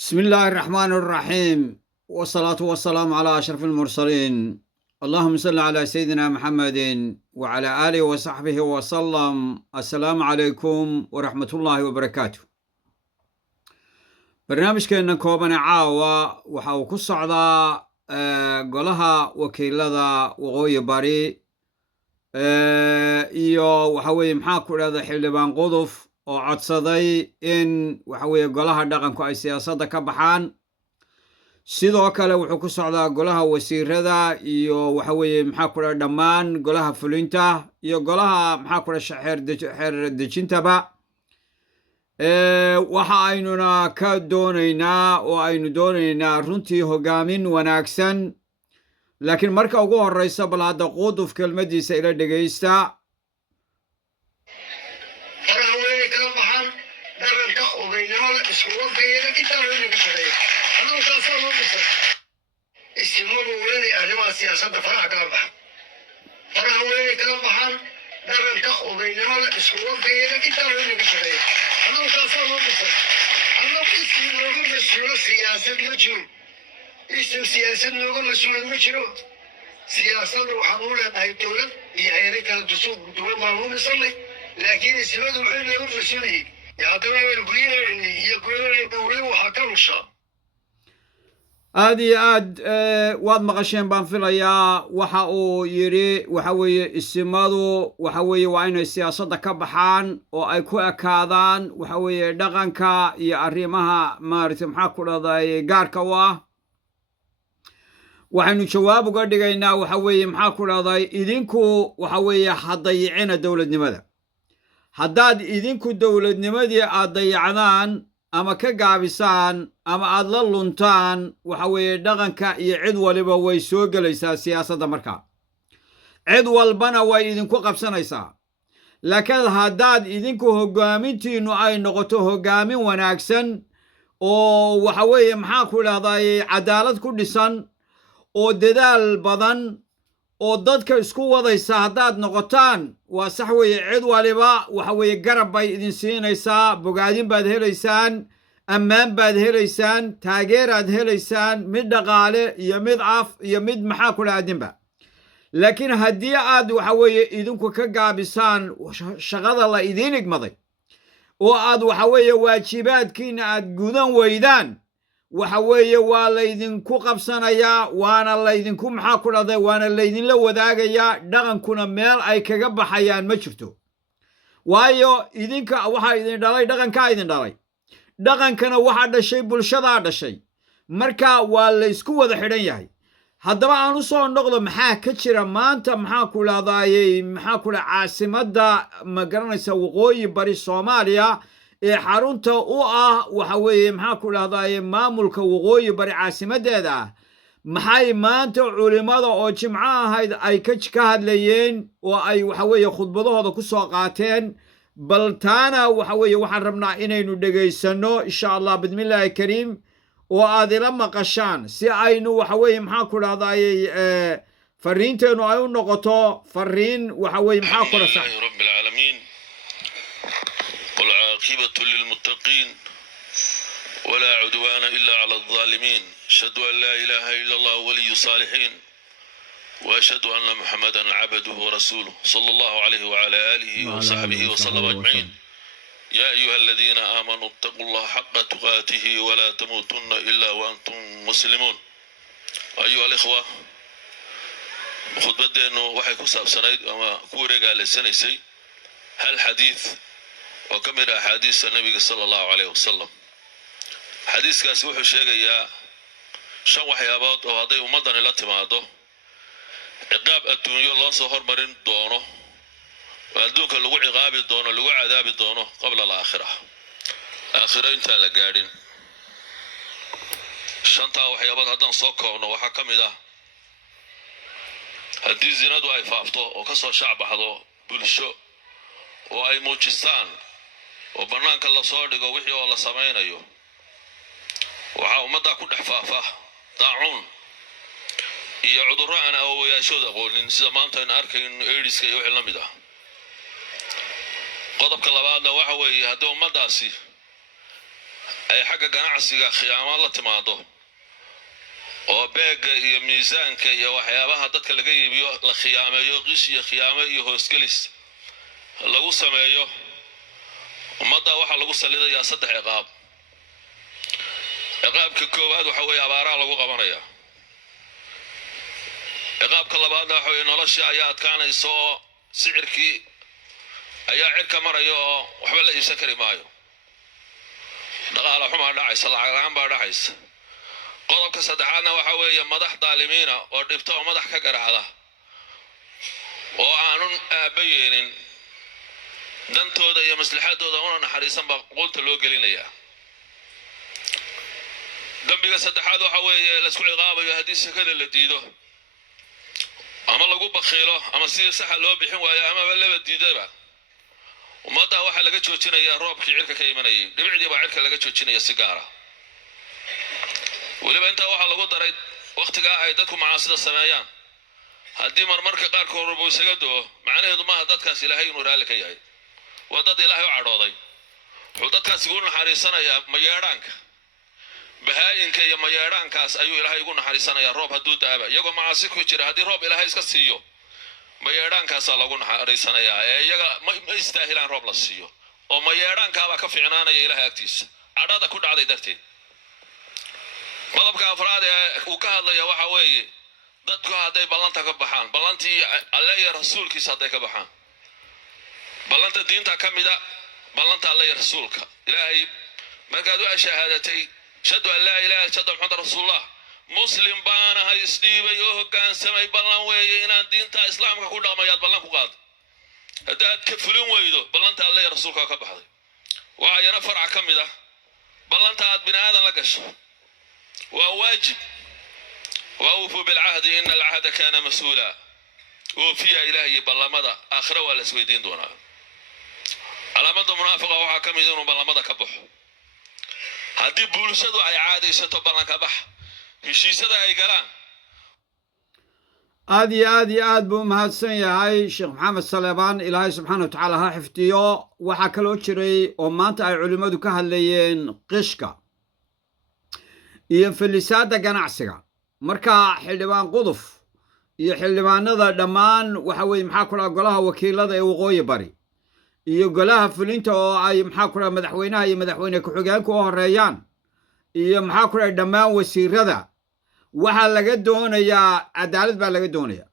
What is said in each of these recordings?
بسم الله الرحمن الرحيم والصلاة والسلام على أشرف المرسلين. اللهم صل على سيدنا محمد وعلى آله وصحبه وسلم. السلام عليكم ورحمة الله وبركاته. برنامج كأننا كوبنا عاوة وحاو كسعدا قولها وكيلada waqooyi bari iyo waxa weeye maxaa ku dhahda xildhibaan quduf oo codsaday in waxa weeye golaha dhaqanku ay siyaasadda ka baxaan. sidoo kale wuxuu ku socdaa golaha wasiirada iyo waxa weeye maxaa ku dhahda dhammaan golaha fulinta iyo golaha maxaa ku dhahda xeer dejintaba. waxa aynuna ka doonaynaa oo aynu doonaynaa runtii hogaamin wanaagsan. laakiin marka ugu horeysa bal hadda quduf kelmadiisa ila dhegeysta. اسم سياسة نقول مسؤول مجرو سياسة وحمولة هاي الدولة هي كانت تصوب دول معلومة صلي لكن السبب وحنا يقول مسؤولي يا ترى القليل يقولون الدولة وحكم الشعب. aad iyo aad waad maqasheen baan filayaa waxa uu yiri waxa weeye isimadu waxa weeye waa inay siyaasadda ka baxaan oo ay ku ekaadaan waxa weeye dhaqanka iyo arrimaha maaragtay maxaa ku dhahday gaarka u ah. waxaynu jawaab uga dhigaynaa waxa weeye maxaa ku dhahday idinku waxa weeye ha dayicina dowladnimada. haddaad idinku dowladnimadii aad dayacdaan ama ka gaabisaan ama aad la luntaan waxa weeye dhaqanka iyo cid waliba way soo gelaysaa siyaasadda markaa. cid walbana way idinku qabsanaysaa. laakiin haddaad idinku hogaamintiinnu ay noqoto hogaamin wanaagsan oo waxa weeye maxaa ku dhahday cadaalad ku dhisan oo dadaal badan oo dadka isku wadaysa haddaad noqotaan waa sax weeye cid waliba waxa weeye garab bay idin siinaysaa, bogaadin baad helaysaan, ammaan baad helaysaan, taageeraad helaysaan, mid dhaqaale iyo mid af iyo mid maxaa ku dhaadinba. laakiin haddii aad waxa weeye idinku ka gaabisaan shaqada la idiin igmaday oo aad waxa weeye waajibaadkiina aad gudan weydaan waxa weeye waa laydinku qabsanayaa, waana laydinku maxaa ku dhahday waana laydinla wadaagayaa. dhaqankuna meel ay kaga baxayaan ma jirto, waayo idinka waxaa idin dhalay dhaqankaa idin dhalay, dhaqankana waxaa dhashay bulshadaa dhashay, marka waa laysku wada xidhan yahay. haddaba aan u soo noqdo maxaa ka jira maanta maxaa ku dhahdayey maxaa ku dhaha caasimadda ma garanaysa waqooyi bari soomaaliya ee xarunta u ah waxa weeye maxaa ku dhahdaye maamulka waqooyi bari caasimadeeda ah. maxay maanta culimada oo jimco ahayd ay ka hadlayeen oo ay waxa weeye khudbadahooda ku soo qaateen. bal taana waxa weeye waxaan rabnaa inaynu dhegaysanno insha allah bismillaahi kariim oo aad ila maqashaan si aynu waxa weeye maxaa ku dhahdaye fariinteenu ay u noqoto fariin waxa weeye maxaa ku dhasax. والعاقبة للمتقين ولا عدوان إلا على الظالمين. أشهد أن لا إله إلا الله ولي الصالحين وأشهد أن محمدا عبده ورسوله صلى الله عليه وعلى آله وصحبه وسلم أجمعين. يا أيها الذين آمنوا اتقوا الله حق تقاته ولا تموتن إلا وأنتم مسلمون. أيها الإخوة خطبة إنه وحي كسب سنة أما كوري قال السنة هل حديث وكمل أحاديث النبي صلى الله عليه وسلم. حديث كاس وحو شيغيا شن waxyaabood oo haday ummadan ila timaado ciqaab adduunyo loo soo hormarin doono oo adduunka lagu ciqaabi doono lagu cadaabi doono qabla al-aakhirah inta la gaadhin. shanta waxyaabood hadan soo koobno waxa kamid ah haddii zinadu ay faafto oo ka soo shacbaxdo bulsho oo ay muujistaan oo banaanka la soo dhigo wixii oo la samaynayo waxa ummadda ku dhex faafa daacuun iyo cudurro aan awoowayaashooda aqoonin sida maanta aan arkayno AIDS-ka iyo wixii la mid ah. qodobka labaadna waxa weeye haddii ummadaasi ay xagga ganacsiga khiyaamo la timaado oo beega iyo miisaanka iyo waxyaabaha dadka laga iibiyo la khiyaameeyo qish iyo khiyaamo iyo hoosgelis lagu sameeyo ummadda waxa lagu salidayaa 3 ciqaab ciqaabka koowaad waxa weeye abaaraha lagu qabanaya ciqaabka labaadna waxa weeye nolosha ayaa adkaanaysa oo sicirkii ayaa cirka marayo oo waxba la iibsan kari maayo dhaqaale xumo dhacaysa lacag la'aan baa dhacaysa qodobka saddexaadna waxa weeye madax daalimiina oo dhibto oo madax ka garaacda oo aanun aabayeenin dantooda iyo maslaxadooda una naxariisan baa qulta loo gelinayaa dambiga saddexaad waxa weeye la isku ciqaabayo haddii sakada la diido ama lagu bakhiilo ama si sax loo bixin waayo ama laba diidaba ummadda waxa laga joojinayaa roobkii cirka ka imanayay dhibicdii baa cirka laga joojinaya si gaar ah waliba inta waxa lagu daray waqtiga ay dadku macaasida sameeyaan haddii marmarka qaarkood roobo isaga doo macnaheedu maaha dadkaas ilaahay inuu raali ka yahay waa dad ilaahay u cadhooday wuxuu dadkaas ugu naxariisanayaa mayeedhaanka bahaayinka iyo mayeedhaankaas ayuu ilaahay ugu naxariisanayaa roob hadduu daaba iyagoo macaasi ku jira haddii roob ilaahay iska siiyo mayeedhaankaasaa lagu naxariisanayaa ee iyaga ma istaahilaan roob la siiyo oo mayeedhaankaabaa ka fiicnaanaya ilaahay agtiisa cadhada ku dhacday darteed qodobka afraad ee uu ka hadlaya waxa weeye dadku hadday ballanta ka baxaan ballantii alle iyo rasuulkiisa hadday ka baxaan ballanta diinta ka mida ballanta alle iyo rasuulka ilaahay markaad u shahaadatay shadu an laa ilaaha illa shadu muxammad rasuulullah muslim baana hay isdhiibay oo hoggaansamay ballan weeye inaan diinta islaamka ku dhaqmayaad ballan ku qaado haddaad ka fulin weydo ballanta alle iyo rasuulka ka baxday waxaa yana farca ka mid ah ballanta aad bini aadan la gasho وواجب وأوفوا بالعهد إن العهد كان مسؤولا وفيها إلهي بالله آخر ولا سويدين دونا على مدى منافقة وحاكم يدون بالله مدى كبح هذه بولشة أي عادة ستبالله كبح مشي سدا أي كلام aad buu mahadsan yahay sheekh maxamed salebaan ilaahay subxaana watacaala ha xifdiyo waxaa kaloo jiray oo maanta ay culimmadu ka hadlayeen qishka iyo filisaada ganacsiga marka xildhibaan quduf iyo xildhibaanada dhammaan waxa weeye maxaa ku dhaha golaha wakiilada ee waqooyi bari iyo golaha fulinta oo ay maxaa ku dhaha madaxweynaha iyo madaxweyne ku-xigeenku u horeeyaan iyo maxaa ku dhaha dhammaan wasiirada waxaa laga doonayaa cadaalad baa laga doonayaa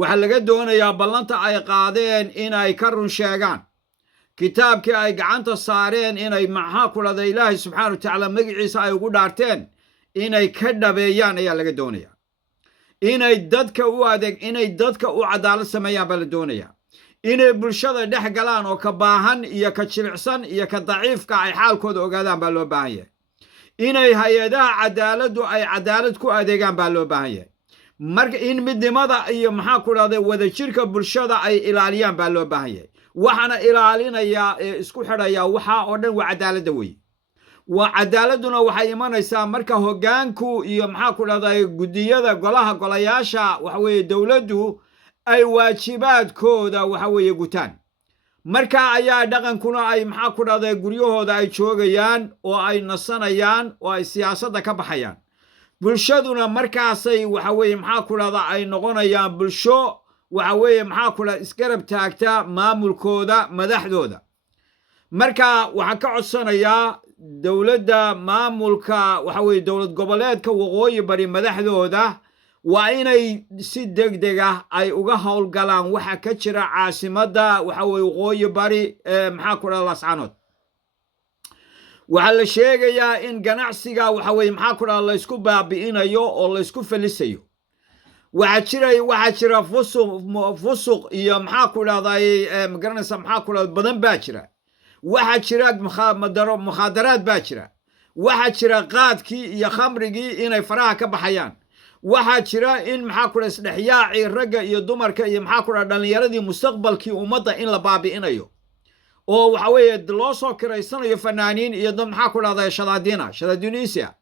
waxaa laga doonayaa ballanta ay qaadeen inay ka run sheegaan kitaabkii ay gacanta saareen inay maxaa ku dhahda ilaahay subxaana watacaala magaciisa ay ugu dhaarteen inay ka dhabeeyaan ayaa laga doonayaa inay dadka u cadaalad sameeyaan baa la doonayaa inay bulshada dhex galaan oo ka baahan iyo ka jilicsan iyo ka daciifka ay xaalkooda ogaadaan baa loo baahan yahay inay hay-adaha cadaaladdu ay cadaalad ku adeegaan baa loo baahan yahay marka in midnimada iyo maxaa ku dhahda wadajirka bulshada ay ilaaliyaan baa loo baahan yahay waxaana ilaalinayaa ee isku xidhaya waxaa oo dhan waa cadaaladda weye waa cadaaladuna waxay imanaysaa marka hoggaanku iyo maxaa ku dhahday guddiyada golayaasha waxa weeye dowladdu ay waajibaadkooda waxa weeye gutaan marka ayaa dhaqankuna ay maxaa ku dhahday guryahooda ay joogayaan oo ay nasanayaan oo ay siyaasadda ka baxayaan bulshaduna markaasay waxa weeye maxaa ku dhahda ay noqonayaan bulsho waxa weeye maxaa ku dhahda isgarab taagta maamulkooda madaxdooda marka waxaan ka codsanayaa dowladda maamulka waxa weeye dowlad goboleedka waqooyi bari madaxdooda waa inay si degdeg ah ay uga howlgalaan waxa ka jira caasimadda waxa weeye waqooyi bari maxaa ku dhahda lascanood waxaa la sheegayaa in ganacsiga waxa weeye maxaa ku dhahda laysku baabi'inayo oo laysku falisayo waxaa jira fusuq iyo maxaa ku dhahday magaranaysa maxaa ku dhahda badan baa jira waxaa jira mukhaadaraad baa jira waxaa jira qaadkii iyo khamrigii inay faraha ka baxayaan waxaa jira in maxaa ku dhaha isdhexyaacii ragga iyo dumarka iyo maxaa ku dhaha dhallinyaradii mustaqbalkii ummadda in la baabi'inayo oo waxa weeye loo soo kiraysanayo fanaaniin iyo dad maxaa ku dhahda shadaadiinisia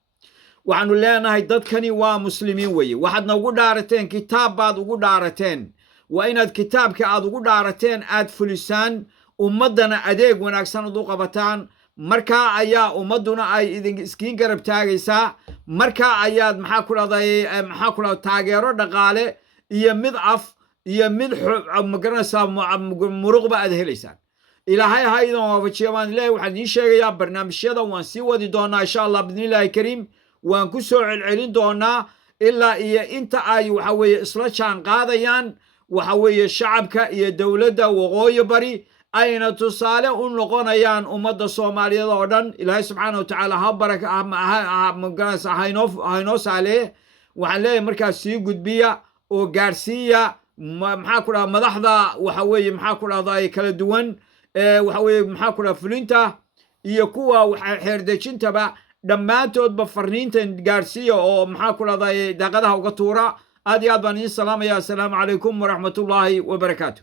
waxaanu leenahay dadkani waa muslimiin weeye waxaadna ugu dhaarateen kitaab baad ugu dhaarateen waa inaad kitaabka aad ugu dhaarateen aad fulisaan ummaddana adeeg wanaagsan ad u qabataan markaa ayaa ummadduna ay idin iskiin garab taagaysaa markaa ayaad maxaa ku dhahday taageero dhaqaale iyo mid af iyo mid magaranaysaa muruqba aad helaysaan ilaahay ha idan waafajiya baan ilaahay waxaan idiin sheegayaa barnaamijyadan waan sii wadi doonaa insha allah bidnillaahi kariim waan ku soo celcelin doonaa ilaa iyo inta ay waxa weeye isla jaan qaadayaan waxa weeye shacabka iyo dowladda waqooyi bari ayna tusaale u noqonayaan ummadda soomaaliyeed oo dhan ilaahay subxaana wa tacaala ha baraka magaranaysa haynoo saaleeye waxaan leeyahay markaas sii gudbiya oo gaarsiiya maxaa ku dhaha madaxda waxa weeye maxaa ku dhahda kala duwan waxa weeye maxaa ku dhaha fulinta iyo kuwa xeerdejintaba dhammaantoodba farniintan gaarsiiya oo maxaa ku dhahda daaqadaha uga tuura aad iyo aad baan idiin salaamaya assalaamu calaykum waraxmatullaahi wabarakaatu